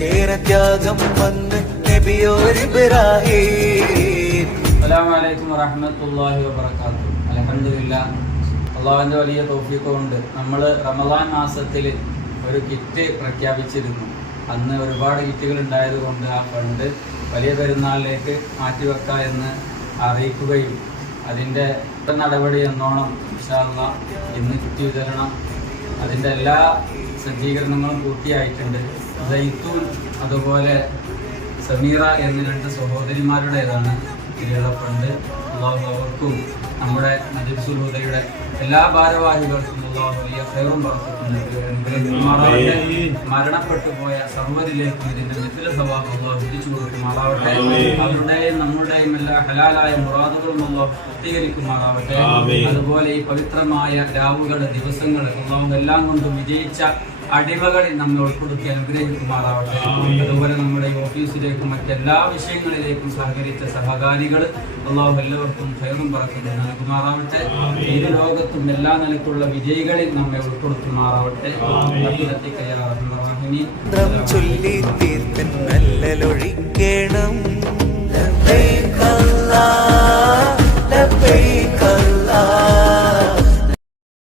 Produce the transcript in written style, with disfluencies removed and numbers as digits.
സ്നേഹത്യാഗം വന്ന് നബിയോരിബ്രാഹീം. അസ്സലാമു അലൈക്കും വറഹ്മത്തുള്ളാഹി വബറകാതുഹു. അൽഹംദുലില്ലാഹ്, അള്ളാഹുവിൻ്റെ വലിയ തൗഫീഖ് കൊണ്ട് നമ്മൾ റമദാൻ മാസത്തിൽ ഒരു കിറ്റ് പ്രഖ്യാപിച്ചിരുന്നു. അന്ന് ഒരുപാട് കിറ്റുകൾ ഉണ്ടായതുകൊണ്ട് ആ ഫണ്ട് വലിയ പെരുന്നാളിലേക്ക് മാറ്റിവെക്കാം എന്ന് അറിയിക്കുകയും അതിൻ്റെ നടപടി എന്നോണം ഇൻഷാ അല്ലാഹ് ഇന്ന് കിറ്റ് വിതരണം അതിൻ്റെ എല്ലാ സജ്ജീകരണങ്ങളും പൂർത്തിയായിട്ടുണ്ട്. സൈത്തൂൻ അതുപോലെ സമീറ എന്ന 2 സഹോദരിമാരുടേതാണ് ഇതിലുള്ള ഫണ്ട്. അള്ളാഹു അവർക്കും നമ്മുടെ മജ്‌ലിസുൽ ഹുദയുടെ എല്ലാ ഭാരവാഹികൾക്കും അള്ളാഹു വലിയ ഖൈറും ബറക്കത്തും നൽകുമാറാവട്ടെ. മരണപ്പെട്ടു പോയ സർവ്വരിലേക്കും ഇതിന്റെ മിഥില സവാബ് അള്ളാഹു തിരിച്ചു കൊടുക്കുമാറാവട്ടെ. അവരുടെയും നമ്മുടെയും എല്ലാ ഹലാലായ മുറാദുകളും അള്ളാഹു പൂർത്തീകരിക്കുമാറാവട്ടെ. അതുപോലെ ഈ പവിത്രമായ രാവുകൾ ദിവസങ്ങൾ അള്ളാഹു എല്ലാം കൊണ്ടും വിജയിച്ച അടിമകളിൽ നമ്മെ ഉൾപ്പെടുത്തി അനുഗ്രഹിക്കുമാറാവട്ടെ. അതുപോലെ നമ്മുടെ ഈ ഓഫീസിലേക്കും മറ്റെല്ലാ വിഷയങ്ങളിലേക്കും സഹകരിച്ച സഹകാരികൾ അള്ളാഹു എല്ലാവർക്കും ഖൈറും ബറക്കത്തും നൽകുമാറാവട്ടെ. ഈ ലോകത്തും എല്ലാ നിലക്കുള്ള വിജയികളിൽ നമ്മെ ഉൾപ്പെടുത്തുമാറാവട്ടെ. ചൊല്ലി തീർത്തൻ നല്ലൊഴിക്കണം